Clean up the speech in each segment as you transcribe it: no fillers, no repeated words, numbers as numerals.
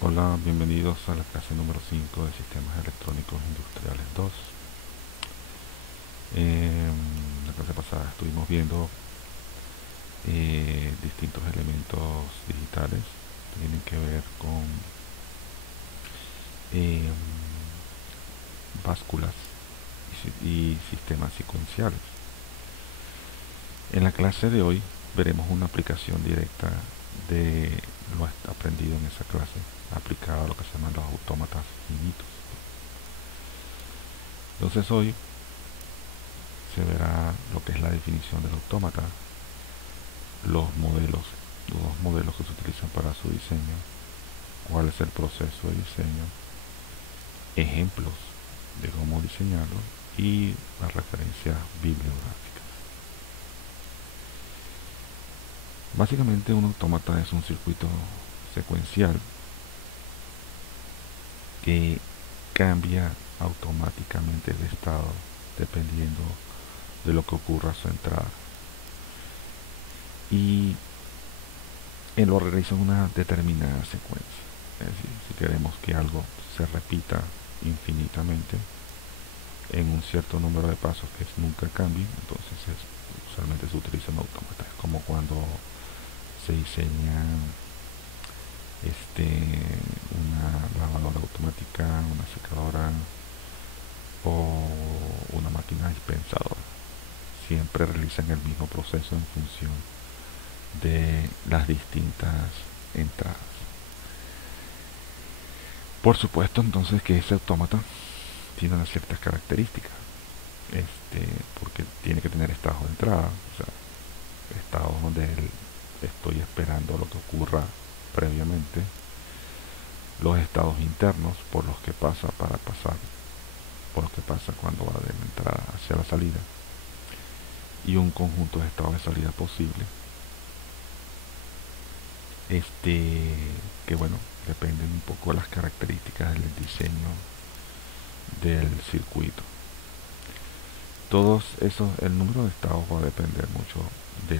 Hola, bienvenidos a la clase número 5 de Sistemas Electrónicos Industriales 2. La clase pasada estuvimos viendo distintos elementos digitales que tienen que ver con eh, básculas y sistemas secuenciales. En la clase de hoy veremos una aplicación directa de lo aprendido en esa clase, aplicado a lo que se llaman los autómatas finitos. Entonces hoy se verá lo que es la definición del autómata, los dos modelos que se utilizan para su diseño, cuál es el proceso de diseño, ejemplos de cómo diseñarlo y las referencias bibliográficas. Básicamente un autómata es un circuito secuencial que cambia automáticamente de estado dependiendo de lo que ocurra a su entrada y lo realiza en una determinada secuencia. Es decir, si queremos que algo se repita infinitamente en un cierto número de pasos que nunca cambien, entonces usualmente se utiliza un autómata. Es como cuando se diseña una lavadora automática, una secadora o una máquina dispensadora. Siempre realizan el mismo proceso en función de las distintas entradas. Por supuesto entonces que ese autómata tiene unas ciertas características, porque tiene que tener estados de entrada, o sea, estados donde estoy esperando lo que ocurra previamente, los estados internos por los que pasa para pasar, por los que pasa cuando va de la entrada hacia la salida, y un conjunto de estados de salida posible, que bueno, dependen un poco de las características del diseño del circuito. Todos esos, el número de estados va a depender mucho de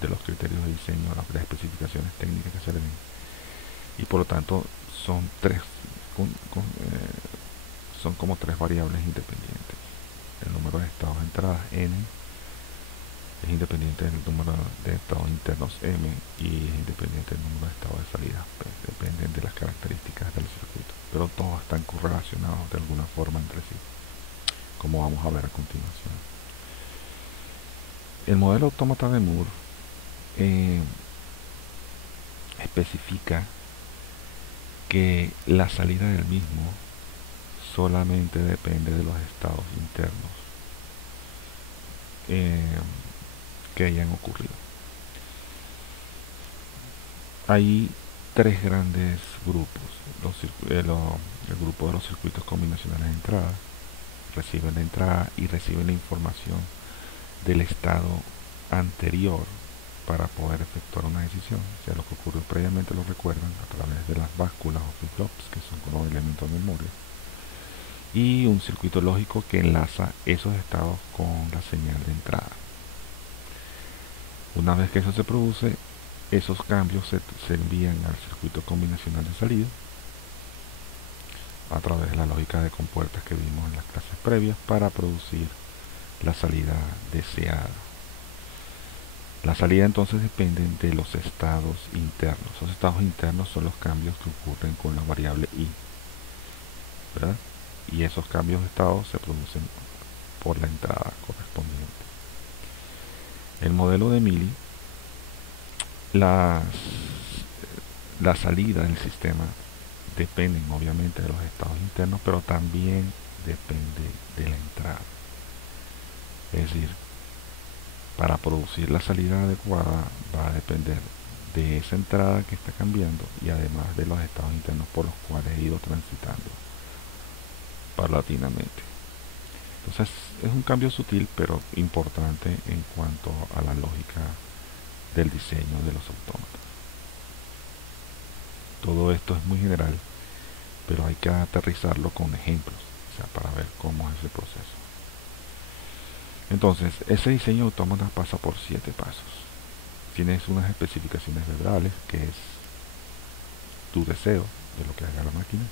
de los criterios de diseño, las especificaciones técnicas que se le den, y por lo tanto son son como tres variables independientes. El número de estados de entrada n es independiente del número de estados internos m y es independiente del número de estados de salida p. Dependen de las características del circuito, pero todos están correlacionados de alguna forma entre sí, como vamos a ver a continuación. El modelo autómata de Moore eh, especifica que la salida del mismo solamente depende de los estados internos que hayan ocurrido. Hay tres grandes grupos. El grupo de los circuitos combinacionales de entrada reciben la entrada y reciben la información del estado anterior para poder efectuar una decisión. O sea, lo que ocurrió previamente lo recuerdan a través de las básculas o flip-flops, que son como elementos de memoria, y un circuito lógico que enlaza esos estados con la señal de entrada. Una vez que eso se produce, esos cambios se envían al circuito combinacional de salida a través de la lógica de compuertas que vimos en las clases previas para producir la salida deseada. La salida entonces depende de los estados internos. Los estados internos son los cambios que ocurren con la variable i, ¿verdad? Y esos cambios de estado se producen por la entrada correspondiente. El modelo de Mealy, la salida del sistema dependen obviamente de los estados internos, pero también depende de la entrada. Es decir, para producir la salida adecuada va a depender de esa entrada que está cambiando y además de los estados internos por los cuales he ido transitando paulatinamente. Entonces es un cambio sutil pero importante en cuanto a la lógica del diseño de los autómatas. Todo esto es muy general, pero hay que aterrizarlo con ejemplos, o sea, para ver cómo es ese proceso. Entonces, ese diseño de autómatas pasa por 7 pasos. tienes unas especificaciones verbales, que es tu deseo de lo que haga la máquina,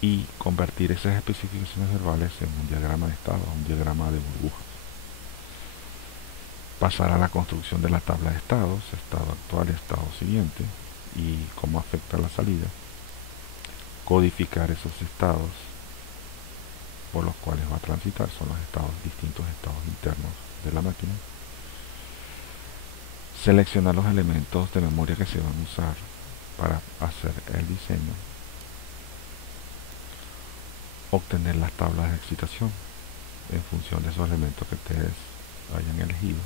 y convertir esas especificaciones verbales en un diagrama de estado, un diagrama de burbujas. Pasar a la construcción de la tabla de estados, estado actual, estado siguiente, y cómo afecta la salida. Codificar esos estados por los cuales va a transitar, son los distintos estados internos de la máquina. Seleccionar los elementos de memoria que se van a usar para hacer el diseño. Obtener las tablas de excitación en función de esos elementos que ustedes hayan elegido.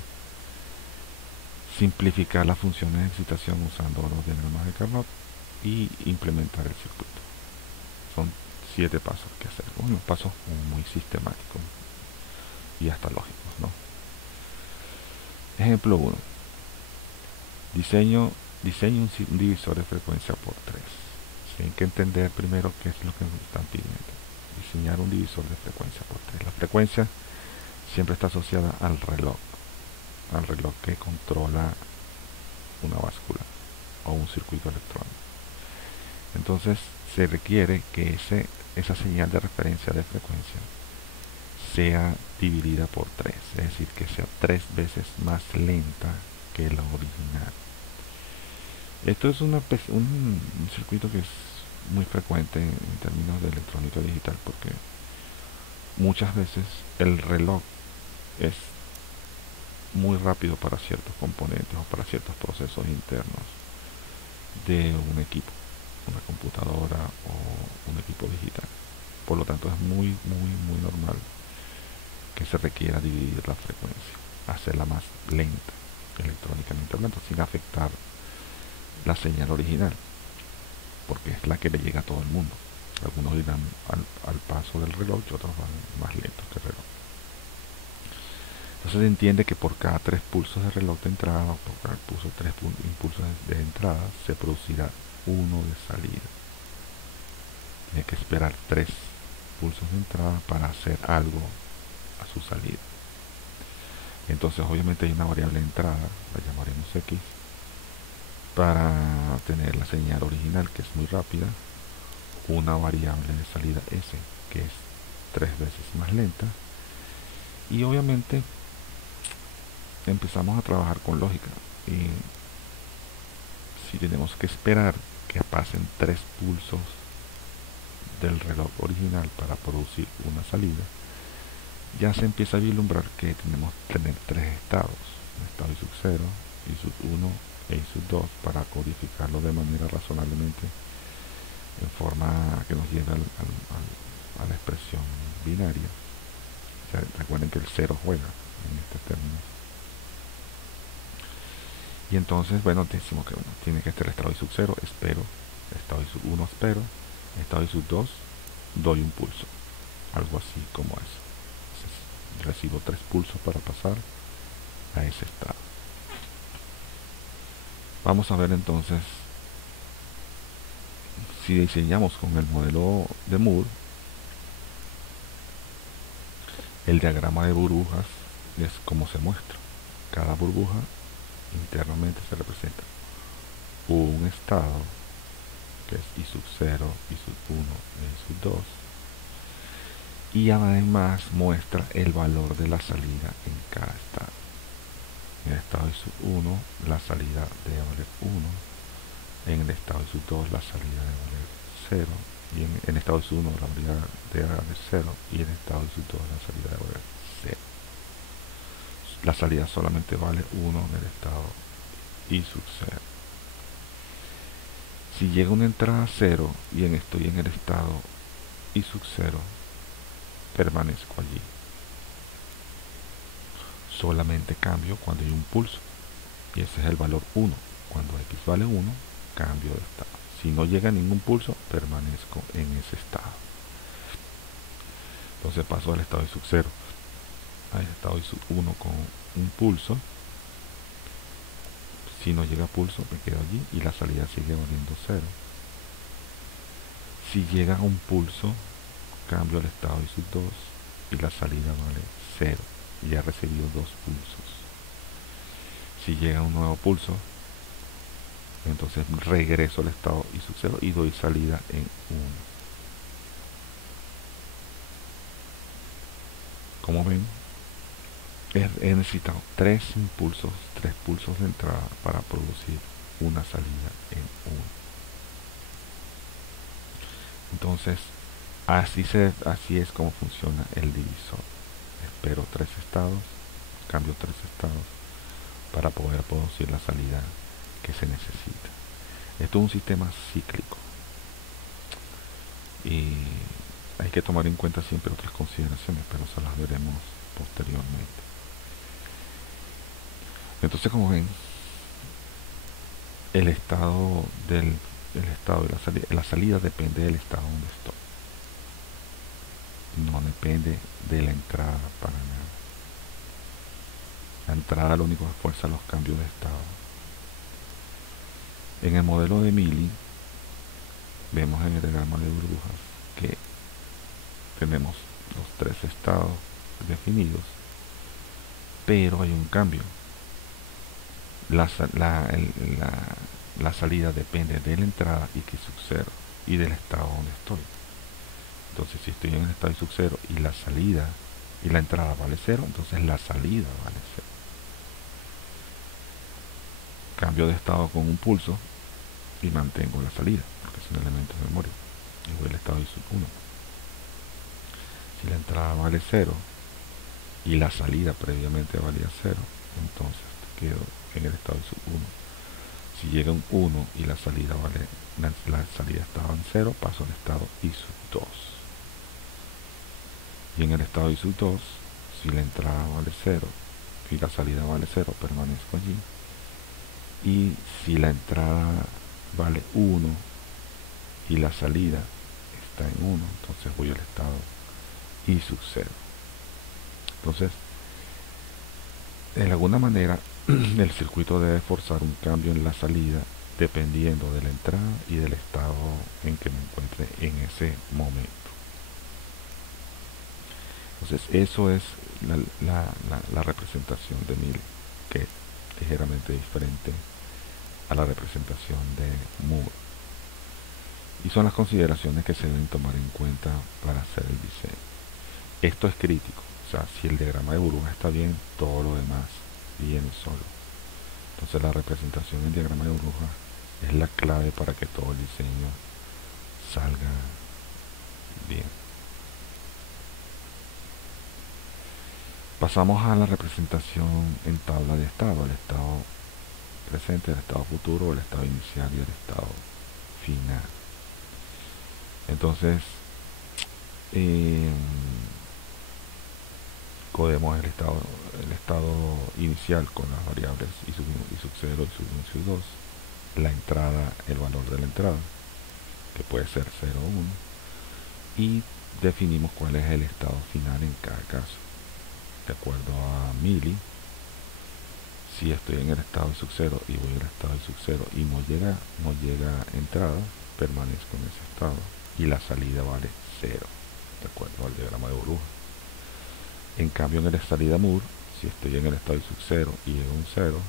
Simplificar las funciones de excitación usando los diagramas de Carnot y implementar el circuito. Son 7 pasos que hacer, unos pasos muy sistemáticos y hasta lógicos, ¿no? Ejemplo 1. Diseño un divisor de frecuencia por 3. Tienen que entender primero qué es lo que nos están pidiendo. Diseñar un divisor de frecuencia por 3. La frecuencia siempre está asociada al reloj que controla una báscula o un circuito electrónico. Entonces se requiere que esa señal de referencia de frecuencia sea dividida por 3, es decir, que sea 3 veces más lenta que la original. Esto es un circuito que es muy frecuente en términos de electrónica digital, porque muchas veces el reloj es muy rápido para ciertos componentes o para ciertos procesos internos de un equipo, una computadora o un equipo digital. Por lo tanto, es muy normal que se requiera dividir la frecuencia, hacerla más lenta electrónicamente hablando, sin afectar la señal original, porque es la que le llega a todo el mundo. Algunos irán al paso del reloj y otros van más lentos que el reloj. Entonces se entiende que por cada 3 pulsos de reloj de entrada o por cada 3 impulsos de entrada se producirá uno de salida. Tiene que esperar 3 pulsos de entrada para hacer algo a su salida. Entonces obviamente hay una variable de entrada, la llamaremos X, para tener la señal original, que es muy rápida, una variable de salida S, que es 3 veces más lenta, y obviamente empezamos a trabajar con lógica. Y si tenemos que esperar que pasen 3 pulsos del reloj original para producir una salida, ya se empieza a vislumbrar que tenemos que tener 3 estados, un estado I sub 0, I sub 1 e I sub 2, para codificarlo de manera razonablemente en forma que nos lleve a la expresión binaria. O sea, recuerden que el 0 juega en este término. Y entonces, bueno, decimos que tiene que estar estado I sub 0, espero, estado I sub 1, espero, estado I sub 2, doy un pulso, algo así como eso. Entonces, recibo 3 pulsos para pasar a ese estado. Vamos a ver entonces, si diseñamos con el modelo de Moore, el diagrama de burbujas es como se muestra. Cada burbuja internamente se representa un estado, que es I sub 0, I sub 1 e I sub 2, y además muestra el valor de la salida en cada estado. En el estado I sub 1 la salida debe valer 1, en el estado I sub 2 la salida debe valer 0, y en el estado I sub 1 la salida debe valer 0, y en el estado I sub 2 la salida debe valer 0. La salida solamente vale 1 en el estado I sub 0. Si llega una entrada 0 y estoy en el estado I sub 0, permanezco allí. Solamente cambio cuando hay un pulso, y ese es el valor 1. Cuando X vale 1, cambio de estado. Si no llega ningún pulso, permanezco en ese estado. Entonces paso al estado I sub 0, al estado I sub 1 con un pulso. Si no llega pulso, me quedo allí y la salida sigue valiendo 0. Si llega un pulso, cambio al estado I sub 2 y la salida vale 0. Y he recibido 2 pulsos. Si llega un nuevo pulso, entonces regreso al estado I sub 0 y doy salida en 1. Como ven, he necesitado 3 impulsos, 3 pulsos de entrada para producir una salida en 1. Entonces, así es como funciona el divisor. Espero 3 estados, cambio 3 estados para poder producir la salida que se necesita. Esto es un sistema cíclico y hay que tomar en cuenta siempre otras consideraciones, pero se las veremos posteriormente. Entonces, como ven, el estado de la salida depende del estado donde estoy. No depende de la entrada para nada. La entrada lo único que fuerza los cambios de estado. En el modelo de Mealy vemos en el diagrama de burbujas que tenemos los 3 estados definidos, pero hay un cambio. La salida depende de la entrada y que sub 0 y del estado donde estoy. Entonces, si estoy en el estado I sub 0 y la salida y la entrada vale 0, entonces la salida vale 0. Cambio de estado con un pulso y mantengo la salida, porque es un elemento de memoria. Y voy al estado I sub 1. Si la entrada vale 0 y la salida previamente valía 0, entonces quedo en el estado I sub 1. Si llega un 1 y la salida estaba en 0, paso al estado I sub 2. Y en el estado I sub 2, si la entrada vale 0 y la salida vale 0, permanezco allí. Y si la entrada vale 1 y la salida está en 1, entonces voy al estado I sub 0. Entonces, de alguna manera, el circuito debe forzar un cambio en la salida dependiendo de la entrada y del estado en que me encuentre en ese momento. Entonces, eso es la representación de Mealy, que es ligeramente diferente a la representación de Moore. Y son las consideraciones que se deben tomar en cuenta para hacer el diseño. Esto es crítico. O sea, si el diagrama de burbuja está bien, todo lo demás viene solo. Entonces la representación en diagrama de burbuja es la clave para que todo el diseño salga bien. Pasamos a la representación en tabla de estado, el estado presente, el estado futuro, el estado inicial y el estado final. Entonces, codemos el estado inicial con las variables I sub 1, I sub 0, I sub 1, I sub 2, la entrada, el valor de la entrada, que puede ser 0 o 1, y definimos cuál es el estado final en cada caso. De acuerdo a Mealy, si estoy en el estado I sub 0 y voy al estado I sub 0 y no llega entrada, permanezco en ese estado y la salida vale 0, de acuerdo al diagrama de burbuja. En cambio, en la salida Moore, si estoy en el estado I sub 0 y llega un 0,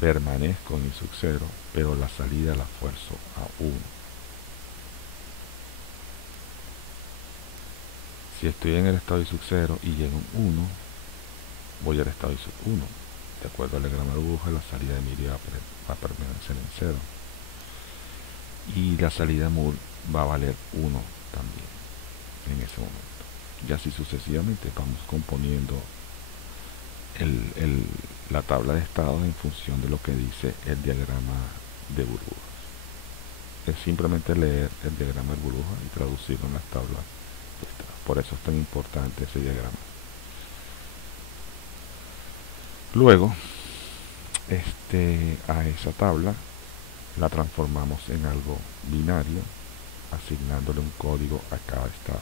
permanezco en I sub 0, pero la salida la fuerzo a 1. Si estoy en el estado I sub 0 y llega un 1, voy al estado I sub 1. De acuerdo al diagrama de burbuja, la salida de Mealy va a permanecer en 0. Y la salida Moore va a valer 1 también en ese momento. Y así sucesivamente vamos componiendo la tabla de estados en función de lo que dice el diagrama de burbujas. Es simplemente leer el diagrama de burbujas y traducirlo en las tablas de estados. Por eso es tan importante ese diagrama. Luego, a esa tabla la transformamos en algo binario, asignándole un código a cada estado.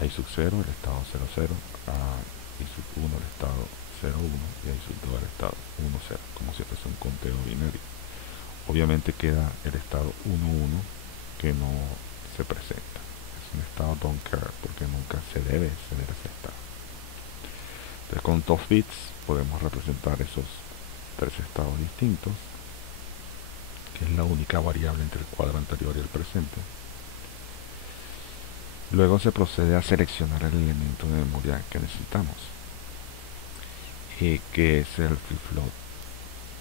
A I sub 0 el estado 00, a I sub 1 el estado 01 y a I sub 2 el estado 10, como si fuese un conteo binario. Obviamente queda el estado 11 que no se presenta. Es un estado don't care porque nunca se debe ceder ese estado. Entonces, con 2 bits podemos representar esos 3 estados distintos, que es la única variable entre el cuadro anterior y el presente. Luego se procede a seleccionar el elemento de memoria que necesitamos, que es el flip-flop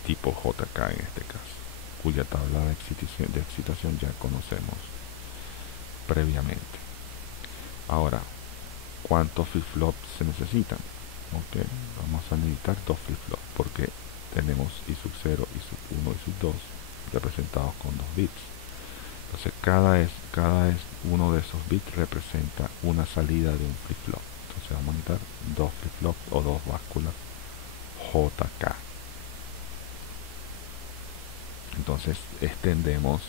tipo JK en este caso, cuya tabla de excitación ya conocemos previamente. Ahora, ¿cuántos flip-flops se necesitan? Ok, vamos a necesitar 2 flip-flops porque tenemos I sub 0, I sub 1 y sub 2 representados con 2 bits. Entonces cada uno de esos bits representa una salida de un flip-flop. Entonces vamos a necesitar 2 flip-flops o 2 básculas JK. Entonces extendemos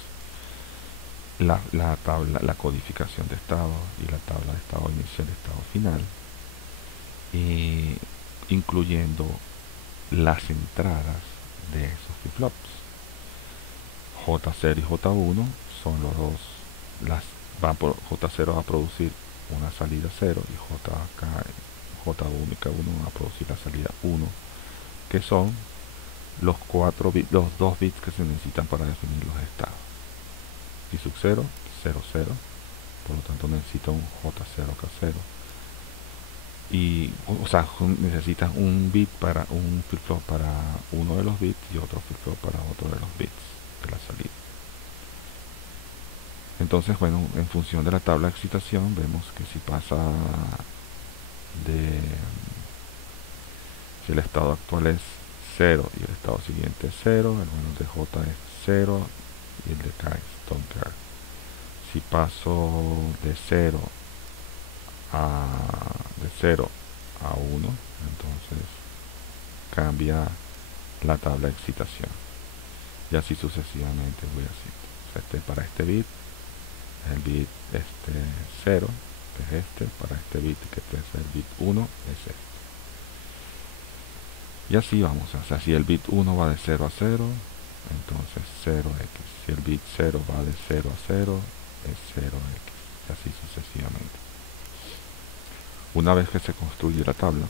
la tabla, la codificación de estado y la tabla de estado inicial y estado final, incluyendo las entradas de esos flip-flops. J0 y J1 son los dos, J0 va a producir una salida 0 y J1 y K1 van a producir la salida 1, que son los 2 bits que se necesitan para definir los estados. I sub 0, 0, 0, por lo tanto necesito un J0, K0. Y, o sea, necesitas un bit para un flip-flop para uno de los bits y otro flip-flop para otro de los bits de la salida. Entonces, bueno, en función de la tabla de excitación vemos que si pasa si el estado actual es 0 y el estado siguiente es 0, el valor de J es 0 y el de K es don't care. Si paso de 0 a 1, entonces cambia la tabla de excitación y así sucesivamente voy haciendo. Para este bit, el bit 0 es para este bit que puede ser el bit 1 es este, y así vamos. O sea, si el bit 1 va de 0 a 0, entonces 0x. Si el bit 0 va de 0 a 0, es 0x, y así sucesivamente. Una vez que se construye la tabla,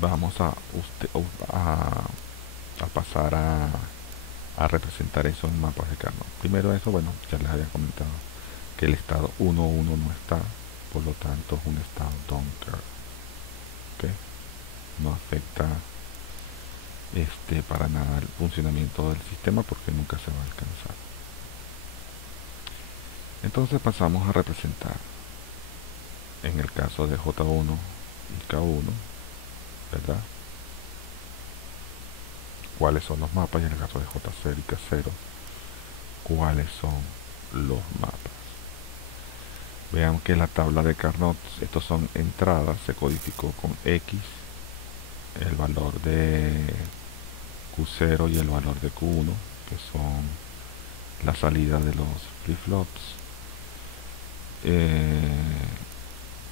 vamos a pasar a representar eso en mapas de Carnot. Primero eso, bueno, ya les había comentado que el estado 1.1 no está, por lo tanto es un estado don't care, ¿okay? No afecta para nada el funcionamiento del sistema porque nunca se va a alcanzar. Entonces pasamos a representar en el caso de J1 y K1, ¿verdad? Cuáles son los mapas, y en el caso de J0 y K0, cuáles son los mapas. Vean que la tabla de Carnot, estos son entradas, se codificó con X, el valor de Q0 y el valor de Q1, que son la salida de los flip-flops,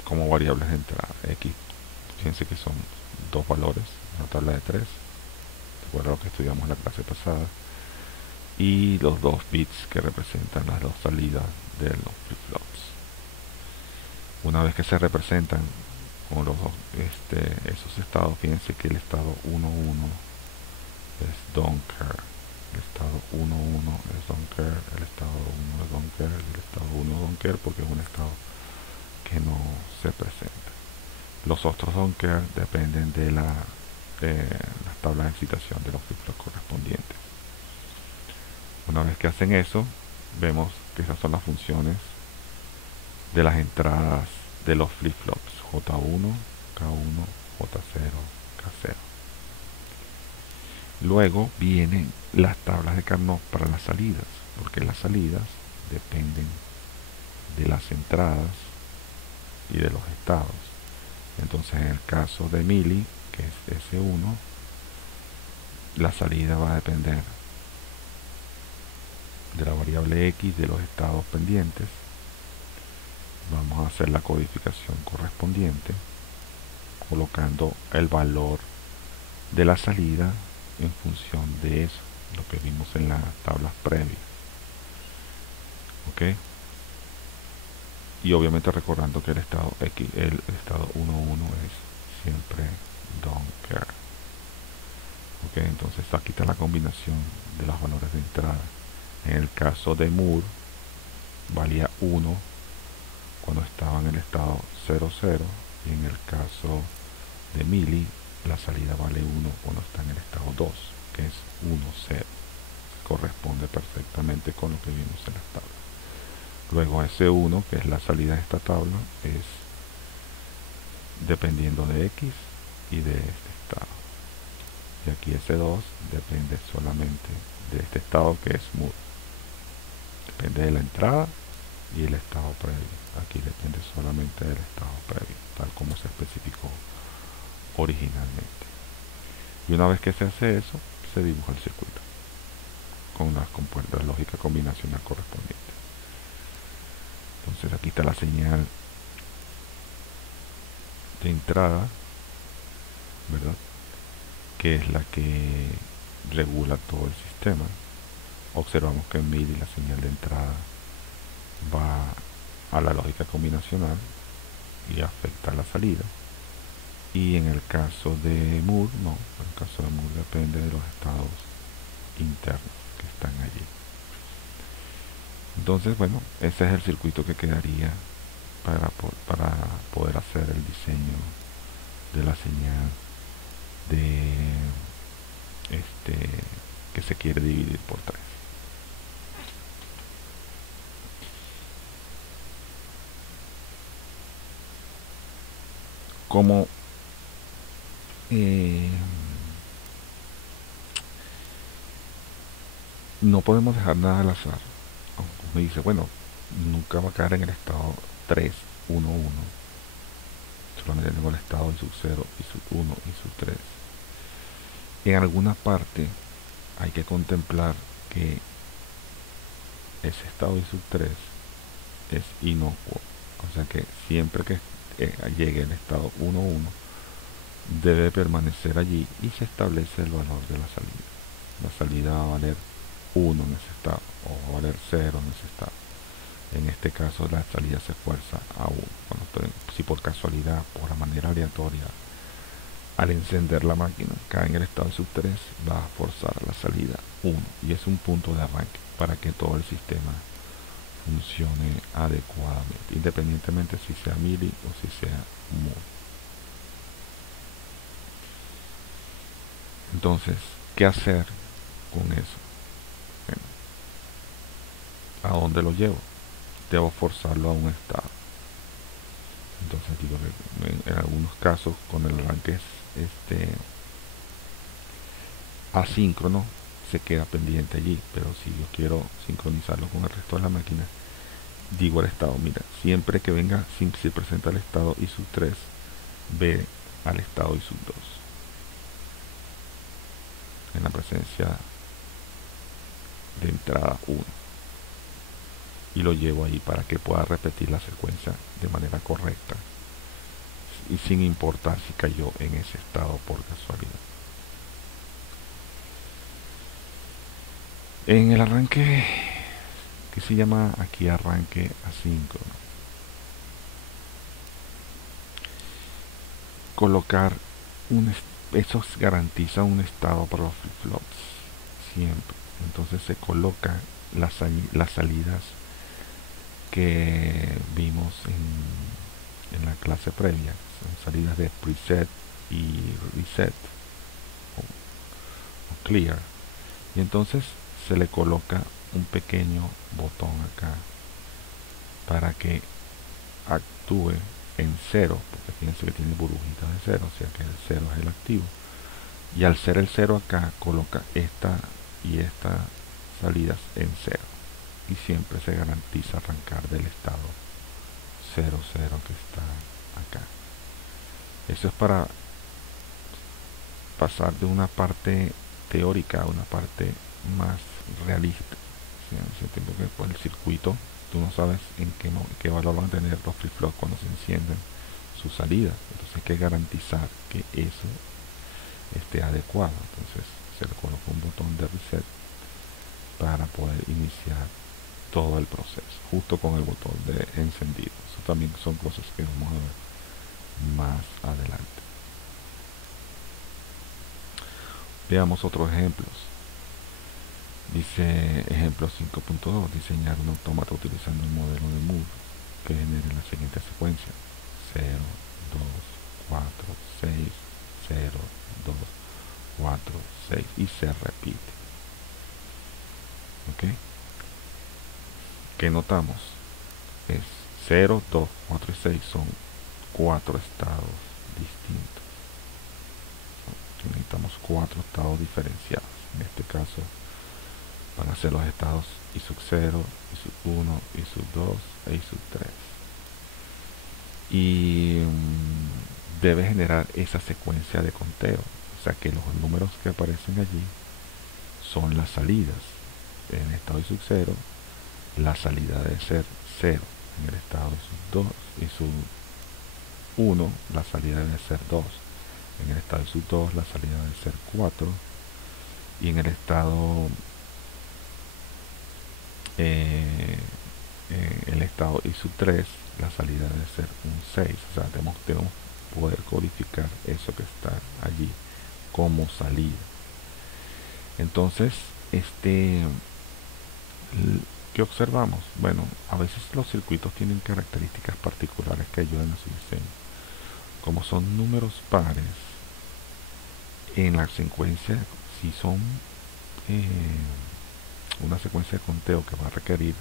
como variables de entrada. X, fíjense que son dos valores, una tabla de 3, recuerda lo que estudiamos en la clase pasada, y los 2 bits que representan las 2 salidas de los flip-flops. Una vez que se representan con los esos estados, fíjense que el estado 1.1 es don't care, el estado 1.1 es don't care, el estado 1 es don't care, y el estado 1 es don't care porque es un estado que no se presenta. Los otros don't care dependen de las tablas de excitación de los flip-flops correspondientes. Una vez que hacen eso, vemos que esas son las funciones de las entradas de los flip-flops J1, K1, J0, K0. Luego vienen las tablas de Carnot para las salidas, porque las salidas dependen de las entradas y de los estados. Entonces en el caso de Mili, que es S1, la salida va a depender de la variable X de los estados pendientes. Vamos a hacer la codificación correspondiente colocando el valor de la salida en función de eso, lo que vimos en las tablas previas. ¿Ok? y obviamente recordando que el estado X, el estado 1.1 es siempre don't care. Ok, entonces aquí está la combinación de los valores de entrada. En el caso de Moore valía 1 cuando estaba en el estado 00, y en el caso de Mili la salida vale 1 cuando está en el estado 2, que es 1.0. Corresponde perfectamente con lo que vimos en las tablas. Luego S1, que es la salida de esta tabla, es dependiendo de X y de este estado. Y aquí S2 depende solamente de este estado, que es Moore. Depende de la entrada y el estado previo. Aquí depende solamente del estado previo, tal como se especificó originalmente. Y una vez que se hace eso, se dibuja el circuito con las compuertas lógica combinacional correspondiente. Entonces aquí está la señal de entrada, ¿verdad? Que es la que regula todo el sistema. Observamos que en MIDI la señal de entrada va a la lógica combinacional y afecta la salida. Y en el caso de Moore, no, en el caso de Moore depende de los estados internos que están allí. Entonces, bueno, ese es el circuito que quedaría para poder hacer el diseño de la señal de que se quiere dividir por 3. Como no podemos dejar nada al azar, me dice, bueno, nunca va a caer en el estado 3, 1, 1. Solamente tengo el estado y sub 0 y sub 1 y sub 3. En alguna parte hay que contemplar que ese estado y sub 3 es inocuo. O sea que siempre que llegue el estado 1, 1, debe permanecer allí y se establece el valor de la salida. La salida va a valer 1 en ese estado o va a valer 0 en ese estado. En este caso la salida se fuerza a 1. Si por casualidad, por la manera aleatoria, al encender la máquina cae en el estado sub 3, va a forzar la salida 1 y es un punto de arranque para que todo el sistema funcione adecuadamente, independientemente si sea Mili o si sea Moore. Entonces, ¿qué hacer con eso? Bueno, ¿a dónde lo llevo? Debo forzarlo a un estado. Entonces digo que en algunos casos, con el arranque asíncrono, se queda pendiente allí, pero si yo quiero sincronizarlo con el resto de la máquina, digo al estado, mira, siempre que venga, si presenta el estado y sub 3, ve al estado y sub 2 en la presencia de entrada 1 y lo llevo ahí para que pueda repetir la secuencia de manera correcta y sin importar si cayó en ese estado por casualidad. En el arranque que se llama aquí arranque asíncrono, colocar eso garantiza un estado para los flip-flops siempre. Entonces se colocan las salidas que vimos en la clase previa. Son salidas de preset y reset o clear, y entonces se le coloca un pequeño botón acá para que actúe en 0, porque fíjense que tiene burbujitas de 0, o sea que el 0 es el activo, y al ser el 0 acá coloca esta y esta salidas en 0 y siempre se garantiza arrancar del estado 00 que está acá. Eso es para pasar de una parte teórica a una parte más realista. ¿Sí? Entiendo que por el circuito tú no sabes en qué valor van a tener los flip-flops cuando se encienden sus salidas, entonces hay que garantizar que eso esté adecuado. Entonces se le coloca un botón de reset para poder iniciar todo el proceso, justo con el botón de encendido. Eso también son cosas que vamos a ver más adelante. Veamos otros ejemplos. Dice ejemplo 5.2, diseñar un autómata utilizando el modelo de Moore que genere la siguiente secuencia: 0, 2, 4, 6, 0, 2, 4, 6 y se repite. ¿Ok? ¿Qué notamos? Es 0, 2, 4 y 6 son 4 estados distintos. Necesitamos 4 estados diferenciados. En este caso van a ser los estados I sub 0, I sub 1, I sub 2 e I sub 3. Y debe generar esa secuencia de conteo. O sea que los números que aparecen allí son las salidas. En el estado I sub 0, la salida debe ser 0. En el estado I sub 2 y sub 1, la salida debe ser 2. En el estado I sub 2, la salida debe ser 4. Y en el estado I sub 3, la salida debe ser un 6. O sea, debemos poder codificar eso que está allí como salida. Entonces, ¿qué observamos? Bueno, a veces los circuitos tienen características particulares que ayudan a su diseño. Como son números pares, en la secuencia, si son una secuencia de conteo que va a requerir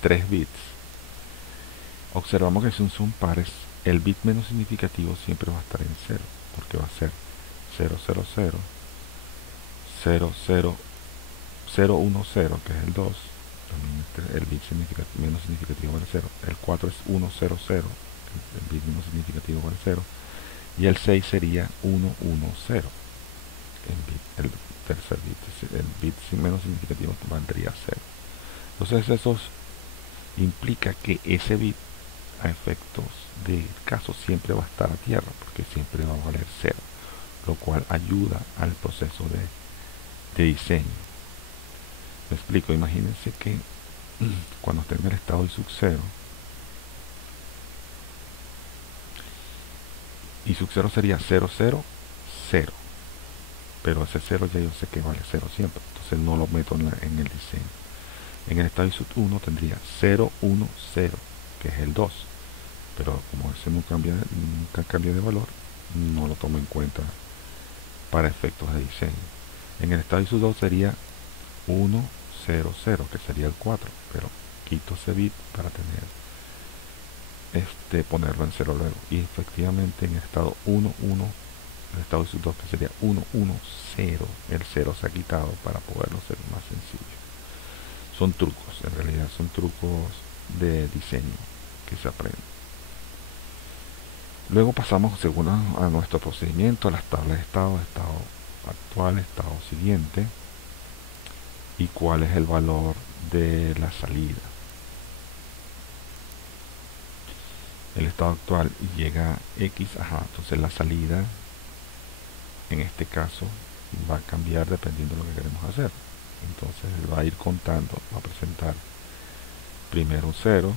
3 bits, observamos que si son pares, el bit menos significativo siempre va a estar en 0, porque va a ser 0, 0, 0, 0, 0, 0, 1, 0, que es el 2, también el bit menos significativo vale 0, el 4 es 1, 0, 0, el bit menos significativo vale 0, y el 6 sería 1, 1, 0, el tercer bit, el bit menos significativo valdría 0. Entonces eso implica que ese bit a efectos de caso siempre va a estar a tierra, porque siempre va a valer 0, lo cual ayuda al proceso de diseño. Me explico, imagínense que cuando esté en el estado I sub 0, I sub 0 sería 0, 0, 0, pero ese 0 ya yo sé que vale 0 siempre, entonces no lo meto en el diseño. En el estado I sub 1 tendría 0, 1, 0, que es el 2, pero como ese nunca cambia de valor, no lo tomo en cuenta para efectos de diseño. En el estado I sub 2 sería 1, 0, 0, que sería el 4, pero quito ese bit para tener ponerlo en 0 luego, y efectivamente en el estado 1, 1, el estado I sub 2, que sería 1, 1, 0, el 0 se ha quitado para poderlo hacer más sencillo. Son trucos, en realidad son trucos de diseño que se aprenden. Luego pasamos, según a nuestro procedimiento, a las tablas de estado actual, estado siguiente, y cuál es el valor de la salida. El estado actual llega X, entonces la salida, en este caso, va a cambiar dependiendo de lo que queremos hacer. Entonces va a ir contando, va a presentar primero un 0,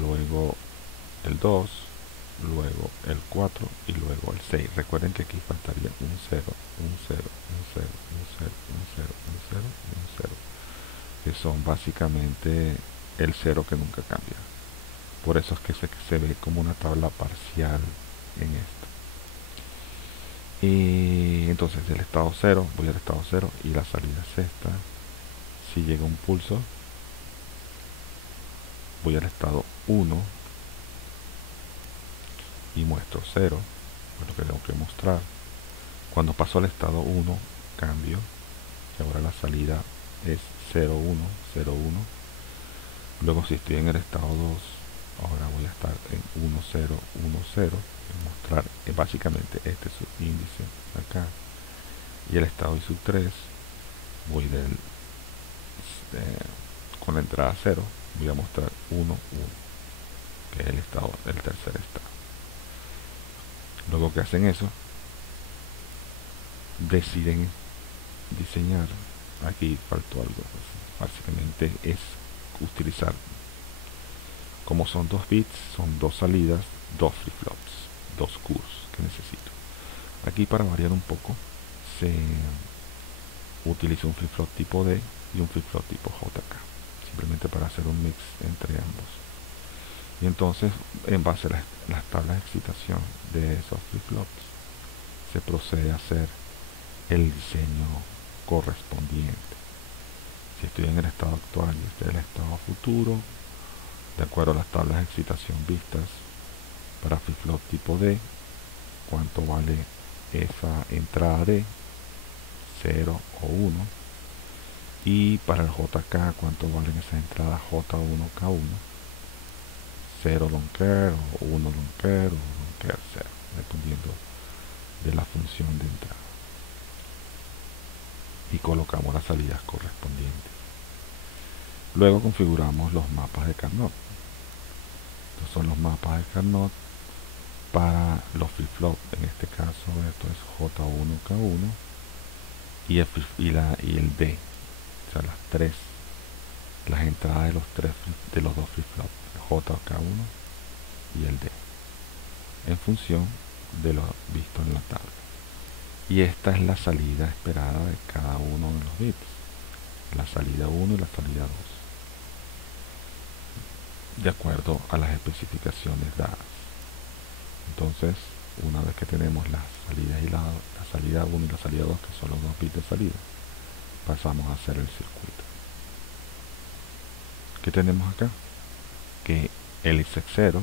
luego el 2, luego el 4 y luego el 6. Recuerden que aquí faltaría un 0, un 0, un 0, un 0, un 0, un 0 y un 0, que son básicamente el 0 que nunca cambia. Por eso es que se ve como una tabla parcial en esto. Y entonces del estado 0 voy al estado 0 y la salida es esta. Si llega un pulso, voy al estado 1 y muestro 0, es lo que tengo que mostrar. Cuando paso al estado 1, cambio, y ahora la salida es 0, 1, 0, 1. Luego si estoy en el estado 2, ahora voy a estar en 1, 0, 1, 0, y mostrar básicamente este es su índice acá. Y el estado I sub 3, voy con la entrada 0, voy a mostrar 1, 1, que es el tercer estado. Luego que hacen eso, deciden diseñar aquí faltó algo. Pues, básicamente es utilizar, como son 2 bits, son 2 salidas, 2 flip-flops, 2 Qs que necesito. Aquí, para variar un poco, se utiliza un flip-flop tipo D y un flip-flop tipo JK, simplemente para hacer un mix entre ambos. Y entonces, en base a las tablas de excitación de esos flip-flops, se procede a hacer el diseño correspondiente. Si estoy en el estado actual y este es el estado futuro, de acuerdo a las tablas de excitación vistas, para flip-flop tipo D, cuánto vale esa entrada D, 0 o 1, y para el JK, cuánto valen esas entradas J1, K1, 0 long care o 1 long care o long care 0, dependiendo de la función de entrada. Y colocamos las salidas correspondientes. Luego configuramos los mapas de Carnot. Estos son los mapas de Carnot para los flip-flop. En este caso esto es J1, K1 y el D. O sea, las entradas de los dos flip-flops, J, K1 y el D, en función de lo visto en la tabla. Y esta es la salida esperada de cada uno de los bits, la salida 1 y la salida 2, de acuerdo a las especificaciones dadas. Entonces, una vez que tenemos las salidas y la salida 1 y la salida 2, que son los 2 bits de salida, pasamos a hacer el circuito. ¿Qué tenemos acá? Que el ISEC 0,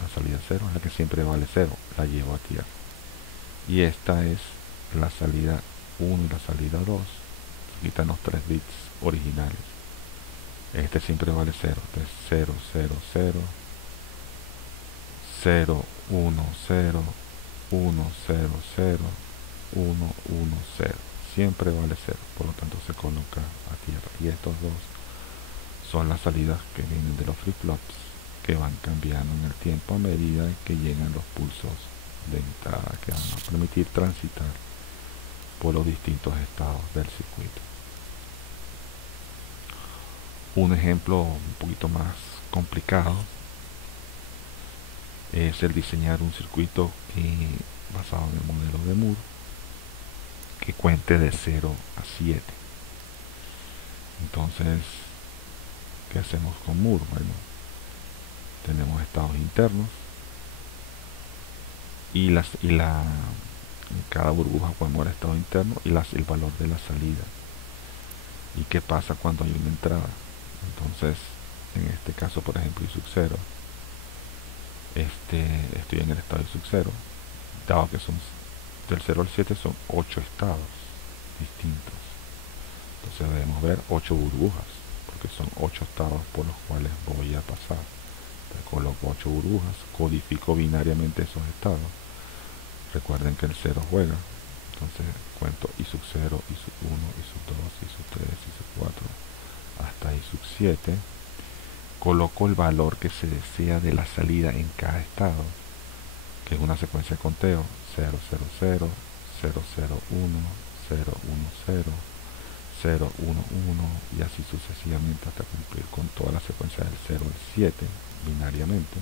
la salida 0, es la que siempre vale 0, la llevo a tierra. Y esta es la salida 1 y la salida 2, se quitan los 3 bits originales. Este siempre vale 0, entonces 0, 0, 0, 0, 1, 0, 1, 0, 0, 1, 1, 0. Siempre vale 0, por lo tanto se coloca a tierra. Y estos dos son las salidas que vienen de los flip-flops, que van cambiando en el tiempo a medida que llegan los pulsos de entrada que van a permitir transitar por los distintos estados del circuito. Un ejemplo un poquito más complicado es el diseñar un circuito basado en el modelo de Moore, que cuente de 0 a 7. Entonces, ¿qué hacemos con Moore? Bueno, tenemos estados internos y en cada burbuja podemos ver estado interno y el valor de la salida. ¿Y qué pasa cuando hay una entrada? Entonces, en este caso, por ejemplo, I sub 0, estoy en el estado I sub 0, dado que son del 0 al 7 son 8 estados distintos. Entonces debemos ver 8 burbujas, porque son 8 estados por los cuales voy a pasar. Entonces coloco 8 burbujas, codifico binariamente esos estados. Recuerden que el 0 juega, entonces cuento I sub 0, I sub 1, I sub 2, I sub 3, I sub 4, hasta I sub 7. Coloco el valor que se desea de la salida en cada estado, que es una secuencia de conteo: 0, 0, 0, 0, 0, 1, 0, 1, 0, 0, 1, 1, y así sucesivamente hasta cumplir con toda la secuencia del 0 al 7 binariamente.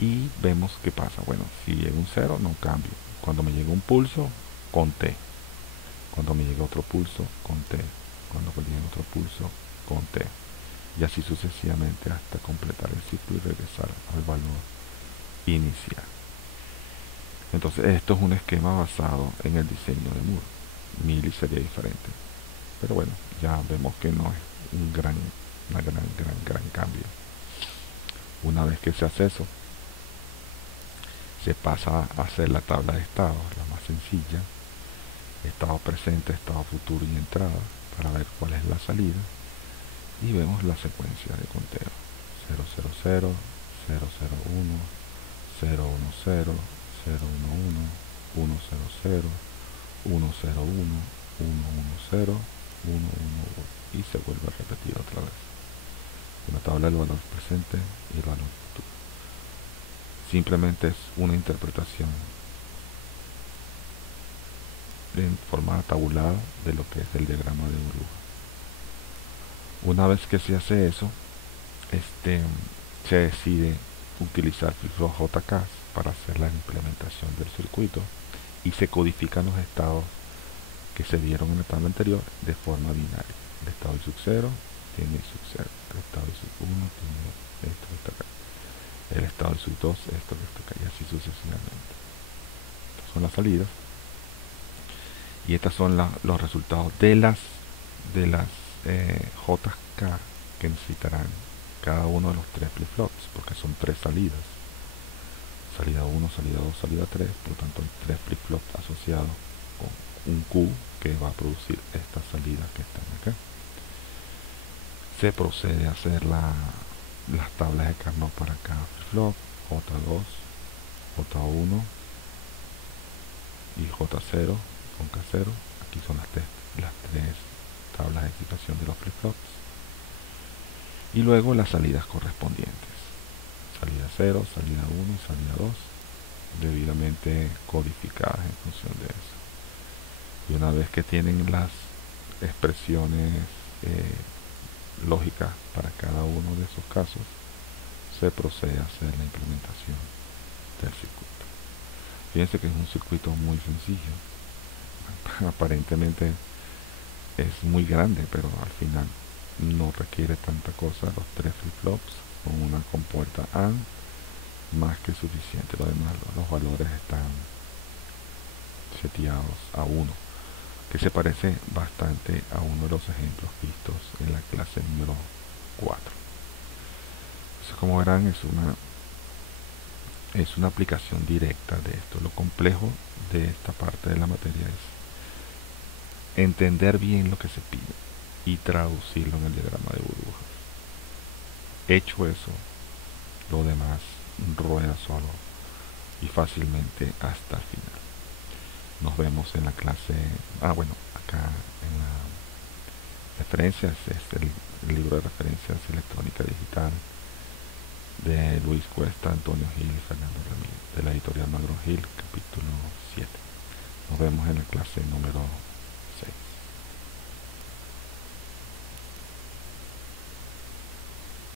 Y vemos qué pasa. Bueno, si llega un 0 no cambio. Cuando me llega un pulso, conté. Cuando me llega otro pulso, conté. Cuando me llega otro pulso, conté. Y así sucesivamente hasta completar el ciclo y regresar al valor inicial. Entonces esto es un esquema basado en el diseño de Moore. Mealy sería diferente, pero bueno, ya vemos que no es un gran cambio. Una vez que se hace eso, se pasa a hacer la tabla de estados, la más sencilla: estado presente, estado futuro y entrada, para ver cuál es la salida. Y vemos la secuencia de conteo: 0, 0, 0, 0, 0, 1, 0, 1, 0, 0, 1, 1, 1, 0, 0, 1, 0, 1, 1, 1, 0, 1, 1, 1, y se vuelve a repetir otra vez. Una tabla del valor presente y el valor futuro. Simplemente es una interpretación en forma tabulada de lo que es el diagrama de burbuja. Una vez que se hace eso, se decide utilizar flip-flop JK para hacer la implementación del circuito y se codifican los estados que se dieron en la tabla anterior de forma binaria. El estado I sub 0 tiene I sub 0, el estado I sub 1 tiene esto que está acá, el estado I sub 2 esto que está acá, y así sucesivamente. Estas son las salidas y estas son los resultados de las JK que necesitarán cada uno de los tres flip-flops, porque son tres salidas: salida 1, salida 2, salida 3. Por lo tanto hay tres flip-flops asociados con un Q que va a producir estas salidas que están acá. Se procede a hacer las tablas de Carnot para cada flip-flop: J2, J1 y J0 con K0. Aquí son las tres tablas de excitación de los flip-flops. Y luego las salidas correspondientes: salida 0, salida 1 y salida 2, debidamente codificadas en función de eso. Y una vez que tienen las expresiones lógicas para cada uno de esos casos, se procede a hacer la implementación del circuito. Fíjense que es un circuito muy sencillo. Aparentemente es muy grande, pero al final no requiere tanta cosa. Los tres flip-flops con una compuerta AND más que suficiente. Lo demás, los valores están seteados a 1, que se parece bastante a uno de los ejemplos vistos en la clase número 4. Entonces, como verán, es una aplicación directa de esto. Lo complejo de esta parte de la materia es entender bien lo que se pide y traducirlo en el diagrama de burbujas. Hecho eso, lo demás rueda solo y fácilmente hasta el final. Nos vemos en la clase. Bueno, acá en la referencias es el libro de referencias electrónica digital de Luis Cuesta, Antonio Gil y Fernando Ramírez, de la editorial Madrón Gil, capítulo 7. Nos vemos en la clase número